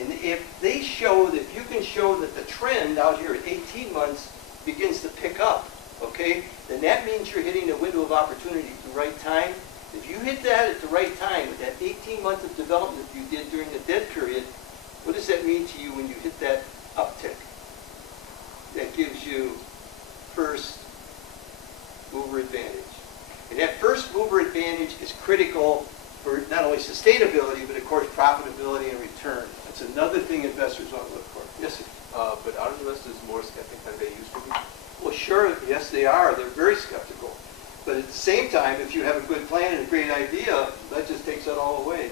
And if they show that, you can show that the trend out here at 18 months begins to pick up, okay, then that means you're hitting a window of opportunity at the right time. If you hit that at the right time, with that 18 months of development you did during the dead period, what does that mean to you when you hit that uptick? That gives you first mover advantage. And that first mover advantage is critical for not only sustainability, but of course profitability and return. That's another thing investors want to look for. Yes, sir? But are investors more skeptical than they used to be? Well, sure, yes they are. They're very skeptical. But at the same time, if you have a good plan and a great idea, that just takes that all away.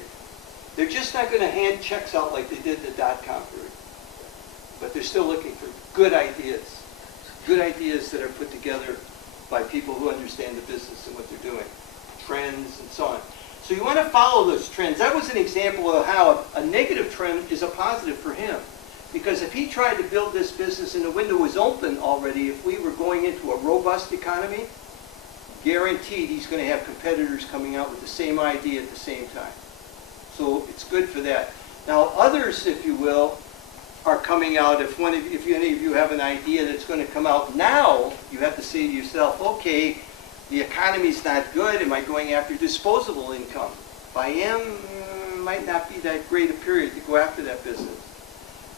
They're just not going to hand checks out like they did the dot-com period. But they're still looking for good ideas that are put together by people who understand the business and what they're doing, trends and so on. So you want to follow those trends. That was an example of how a negative trend is a positive for him. Because if he tried to build this business and the window was open already, if we were going into a robust economy, guaranteed he's going to have competitors coming out with the same idea at the same time. So it's good for that. Now others, if you will, are coming out. If any of you have an idea that's going to come out now, you have to say to yourself, okay, the economy's not good. Am I going after disposable income? If I am, might not be that great a period to go after that business.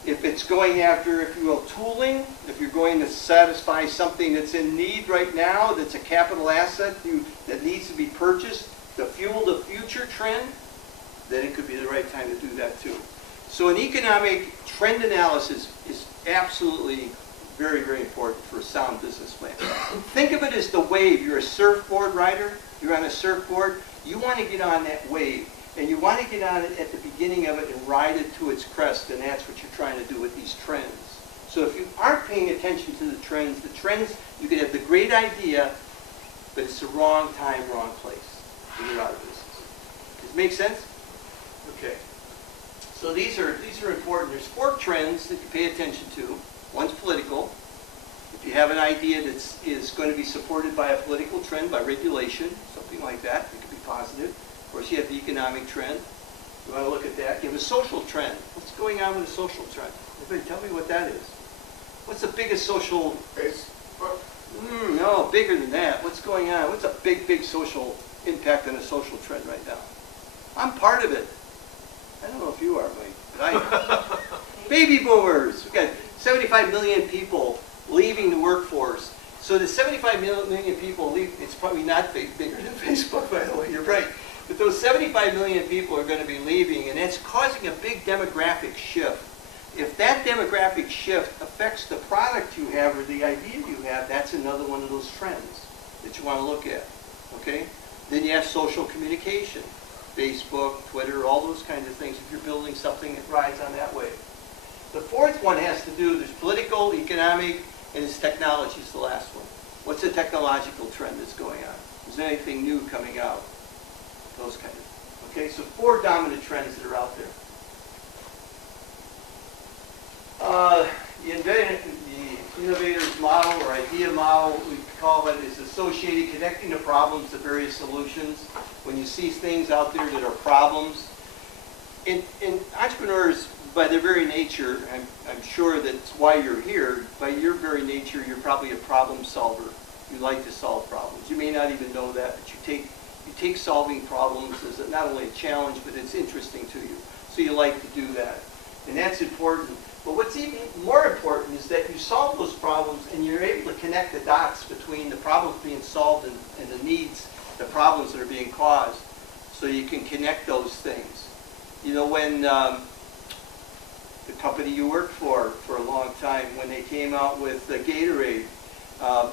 If it's going after, if you will, tooling, if you're going to satisfy something that's in need right now, that's a capital asset that needs to be purchased to fuel the future trend, then it could be the right time to do that too. So an economic trend analysis is absolutely very, very important for a sound business plan. Think of it as the wave. You're a surfboard rider. You're on a surfboard. You want to get on that wave. And you want to get on it at the beginning of it and ride it to its crest. And that's what you're trying to do with these trends. So if you aren't paying attention to the trends, you could have the great idea, but it's the wrong time, wrong place. And you're out of business. Does it make sense? Okay. So these are important. There's 4 trends that you pay attention to. One's political. If you have an idea that is going to be supported by a political trend, by regulation, something like that, it could be positive. Of course, you have the economic trend. You want to look at that. You have a social trend. What's going on with a social trend? Everybody tell me what that is. What's the biggest social... Facebook? No, bigger than that. What's going on? What's a big, big social impact on a social trend right now? I'm part of it. I don't know if you are, Mike, but I am. Baby boomers. We've got 75 million people leaving the workforce. So the 75 million people leave, it's probably not bigger than Facebook, by the way, you're right. But those 75 million people are going to be leaving, and it's causing a big demographic shift. If that demographic shift affects the product you have or the idea you have, that's another one of those trends that you want to look at, okay? Then you have social communication, Facebook, Twitter, all those kinds of things, if you're building something that rides on that wave. The 4th one has to do, there's political, economic, and it's technology is the last one. What's the technological trend that's going on? Is there anything new coming out? Those kind of, okay, so 4 dominant trends that are out there. The innovator's model or idea model, we call it, is associated, connecting the problems to various solutions. When you see things out there that are problems, in entrepreneurs, by their very nature, I'm sure that's why you're here, by your very nature, you're probably a problem solver. You like to solve problems. You may not even know that, but you take solving problems as not only a challenge, but it's interesting to you. So you like to do that. And that's important. But what's even more important is that you solve those problems and you're able to connect the dots between the problems being solved and the needs, the problems that are being caused. So you can connect those things. You know, when the company you worked for a long time, when they came out with the Gatorade,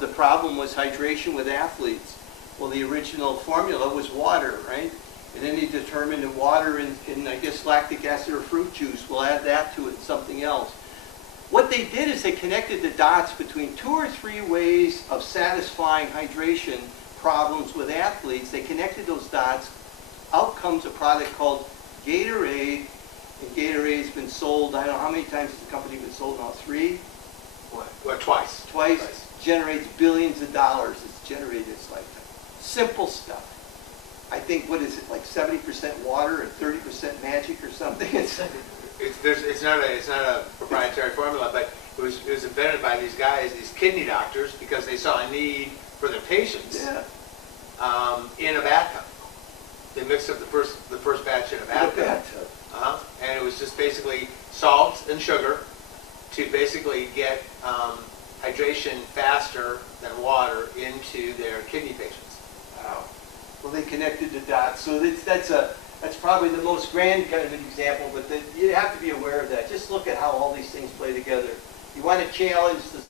the problem was hydration with athletes. Well, the original formula was water, right? And then they determined that water and I guess lactic acid or fruit juice, we'll add that to it and something else. What they did is they connected the dots between 2 or 3 ways of satisfying hydration problems with athletes. They connected those dots. Out comes a product called Gatorade. And Gatorade's been sold, I don't know how many times has the company been sold now? 3? What? Twice. Twice. Generates billions of dollars. It's generated its lifetime. Simple stuff. I think, what is it, like 70% water and 30% magic or something? It's not a proprietary formula, but it was invented by these guys, these kidney doctors, because they saw a need for their patients Yeah. in a bathtub. They mixed up the first batch in a In a bathtub. bathtub. And it was just basically salt and sugar to basically get hydration faster than water into their kidney patients. Wow. Well, they connected the dots. So that's probably the most grand kind of an example, but you have to be aware of that. Just look at how all these things play together. You want to challenge the